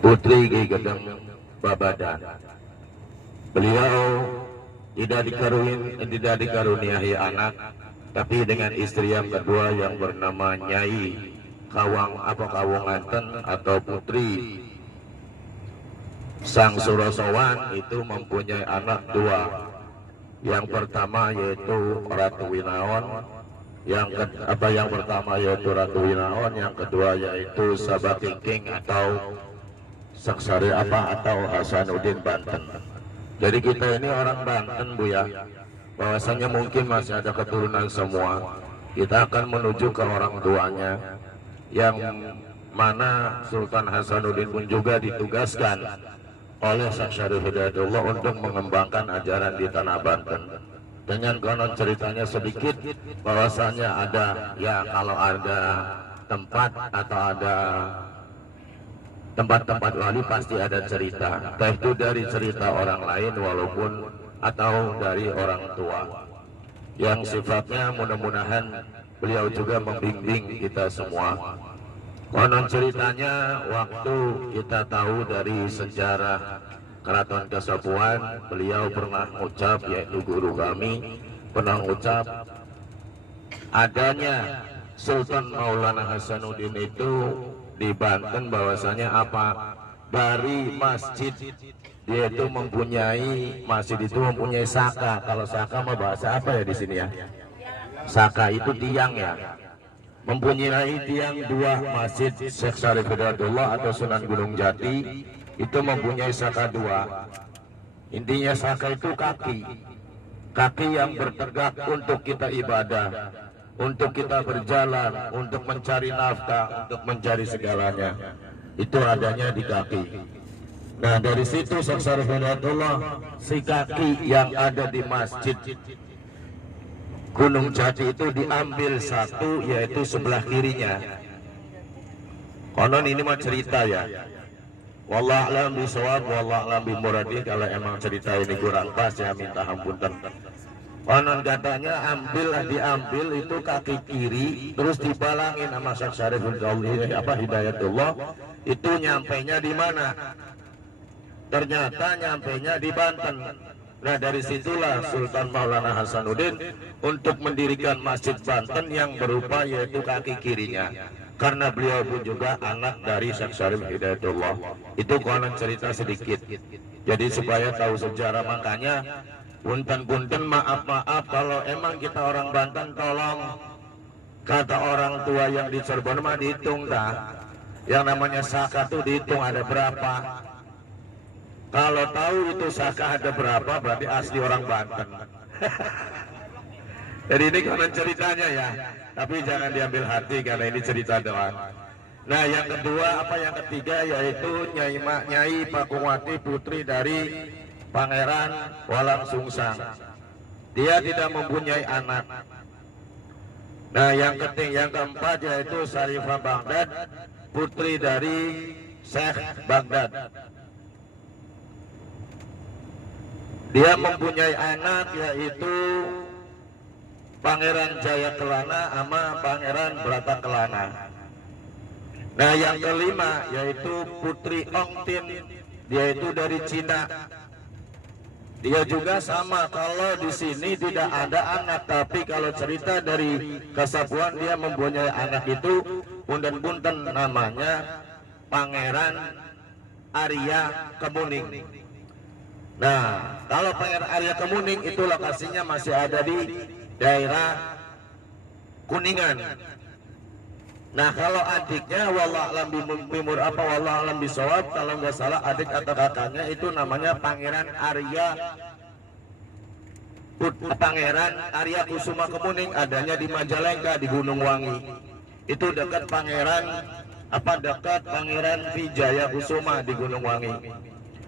putri Ki Gedeng Babadan. Beliau tidak dikaruniai anak, tapi dengan istri yang kedua yang bernama Nyai Kawonganten atau Putri Sang Surasowan itu mempunyai anak dua. Yang pertama yaitu Ratu Winaon, yang pertama yaitu Ratu Winaon, yang kedua yaitu Sabah Kingking atau Saksari atau Hasanuddin Banten. Jadi kita ini orang Banten, Bu ya. Bahwasanya mungkin masih ada keturunan semua. Kita akan menuju ke orang tuanya, yang mana Sultan Hasanuddin pun juga ditugaskan oleh Syekh Syarif Hidayatullah untuk mengembangkan ajaran di tanah Banten. Dengan konon ceritanya sedikit, bahwasanya ada, ya kalau ada tempat atau ada tempat-tempat wali pasti ada cerita, entah itu dari cerita orang lain walaupun atau dari orang tua, yang sifatnya mudah-mudahan beliau juga membimbing kita semua. Konon ceritanya waktu kita tahu dari sejarah Keraton Kasepuhan, beliau pernah ucap, yaitu guru kami pernah ucap, adanya Sultan Maulana Hasanuddin itu di Banten, bahwasanya apa, dari masjid dia itu mempunyai, masjid itu mempunyai saka. Kalau saka mah bahasa apa ya di sini ya? Saka itu tiang ya. Mempunyai tiang dua, masjid Syekh Syarif Hidayatullah atau Sunan Gunung Jati itu mempunyai saka dua. Intinya saka itu kaki yang bertegak untuk kita ibadah, untuk kita berjalan, untuk mencari nafkah, untuk mencari segalanya. Itu adanya di kaki. Nah dari situ Syekh Syarif Hidayatullah, si kaki yang ada di masjid Gunung Jati itu diambil satu, yaitu sebelah kirinya. Konon ini mah cerita ya. Wallahu a'lam bishawab, wallahu a'lam bimuradi. Kalau emang cerita ini kurang pas ya minta ampunten. Konon katanya diambil itu kaki kiri, terus dibalangin sama Syekh Syarif Hidayatullah. Itu nyampainya di mana? Ternyata nyampainya di Banten. Nah dari situlah Sultan Maulana Hasanuddin untuk mendirikan Masjid Banten yang berupa yaitu kaki kirinya. Karena beliau pun juga anak dari Syekh Syarif Hidayatullah. Itu konon cerita sedikit. Jadi supaya tahu sejarah, makanya punten-punten maaf kalau emang kita orang Banten, tolong kata orang tua yang di Cirebon mah dihitung dah. Yang namanya saka tuh dihitung ada berapa. Kalau tahu itu saka ada berapa, berarti asli orang Banten. Jadi ini konon ceritanya ya, tapi jangan diambil hati karena ini cerita doang. Nah yang kedua, yang ketiga yaitu Nyai Pakungwati, putri dari Pangeran Walang Sungsang. Dia tidak mempunyai anak. Nah yang keempat yaitu Syarifah Baghdad, putri dari Syekh Baghdad. Dia mempunyai anak yaitu Pangeran Jaya Kelana sama Pangeran Brata Kelana. Nah yang kelima yaitu Putri Ong Tin, dia itu dari Cina. Dia juga sama, kalau di sini tidak ada anak, tapi kalau cerita dari Kasepuhan dia mempunyai anak itu punten-punten, namanya Pangeran Arya Kemuning. Nah, kalau Pangeran Arya Kemuning itu lokasinya masih ada di daerah Kuningan. Nah, kalau adiknya wallahu a'lam bishawab, kalau nggak salah adik atau kakaknya itu namanya Pangeran Arya Kusuma Kemuning, adanya di Majalengka di Gunung Wangi. Itu dekat dekat Pangeran Wijaya Kusuma di Gunung Wangi.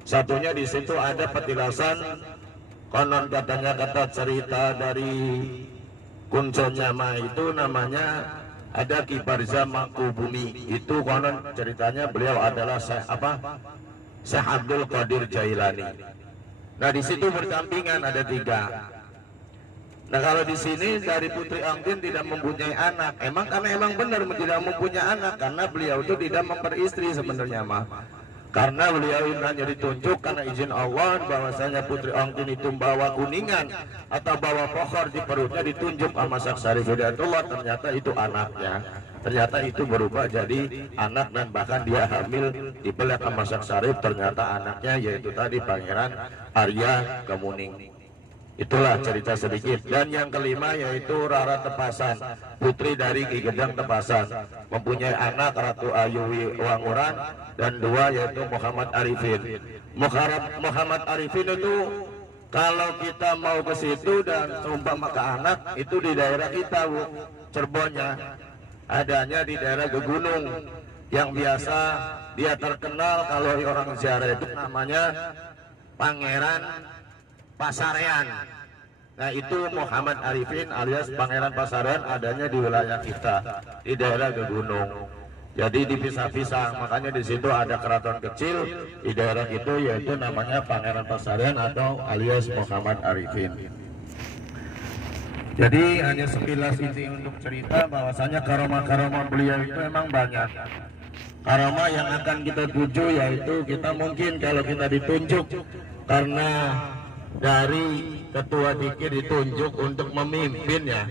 Satunya di situ ada petilasan, konon katanya kata cerita dari Kunconyama itu namanya ada Ki Barza Mangkubumi. Itu konon ceritanya beliau adalah Syekh Abdul Qadir Jailani. Nah di situ berdampingan ada tiga. Nah kalau di sini dari Putri Angkin tidak mempunyai anak, emang benar tidak mempunyai anak karena beliau itu tidak memperistri sebenarnya mah. Karena beliau hanya ditunjuk karena izin Allah bahwasanya Putri Ongkin itu bawa kuningan atau bawa pokhor di perutnya, ditunjuk sama Syekh Syarif Hidayatullah, ternyata itu anaknya. Ternyata itu berubah jadi anak, dan bahkan dia hamil di belak sama Syekh Syarif, ternyata anaknya yaitu tadi Pangeran Arya Kemuning. Itulah cerita sedikit. Dan yang kelima yaitu Rara Tepasan, putri dari Ki Gedang Tepasan, mempunyai anak Ratu Ayuwi Wanguran, dan dua yaitu Muhammad Arifin. Muhammad Arifin itu kalau kita mau ke situ dan umpama ke anak itu di daerah kita, Bu, Cirebonnya, adanya di daerah Gegunung, yang biasa dia terkenal kalau orang ziarah itu namanya Pangeran Pasarean. Nah, itu Muhammad Arifin alias Pangeran Pasarean adanya di wilayah kita di daerah Gegunung. Jadi dipisah-pisah, makanya di situ ada keraton kecil di daerah itu yaitu namanya Pangeran Pasarean atau alias Muhammad Arifin. Jadi hanya sekilas ini untuk cerita bahwasanya karomah-karomah beliau itu memang banyak. Karomah yang akan kita tuju yaitu kita mungkin kalau kita ditunjuk karena dari ketua dikir ditunjuk untuk memimpin ya,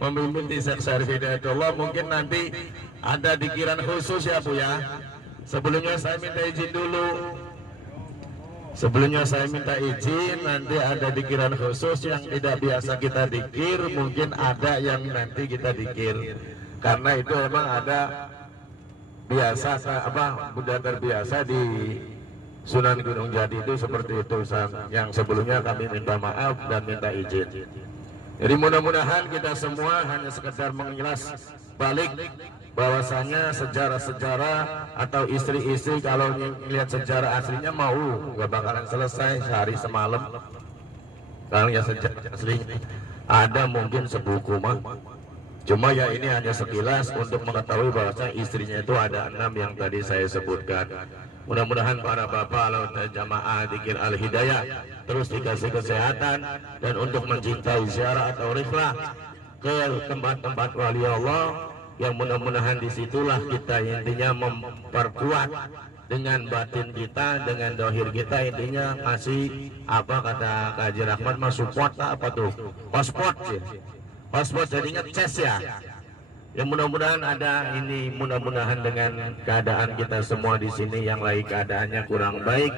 memimpin di Syekh Syarif Hidayatullah, mungkin nanti ada dikiran khusus ya Bu ya. Sebelumnya saya minta izin dulu. Sebelumnya saya minta izin, nanti ada dikiran khusus yang tidak biasa kita dikir, mungkin ada yang nanti kita dikir. Karena itu memang ada biasa budaya terbiasa di Sunan Gunung Jati itu seperti itu, yang sebelumnya kami minta maaf dan minta izin. Jadi mudah-mudahan kita semua hanya sekedar mengilas balik bahwasanya sejarah-sejarah atau istri-istri kalau melihat sejarah aslinya mau nggak bakalan selesai sehari semalam. Kalau ya sejarah aslinya ada mungkin sebuku mah. Cuma ya ini hanya sekilas untuk mengetahui bahwasanya istrinya itu ada 6 yang tadi saya sebutkan. Mudah-mudahan para bapak lauta jamaah dikir al-hidayah terus dikasih kesehatan dan untuk mencintai ziarah atau rihlah ke tempat-tempat wali Allah, yang mudah-mudahan disitulah kita intinya memperkuat dengan batin kita, dengan dohir kita, intinya ngasih apa kata Kak Haji Rahmat mas support apa tuh, pasport sih, pasport jadinya ces ya. Ya mudah-mudahan ada ini, mudah-mudahan dengan keadaan kita semua di sini yang lagi keadaannya kurang baik,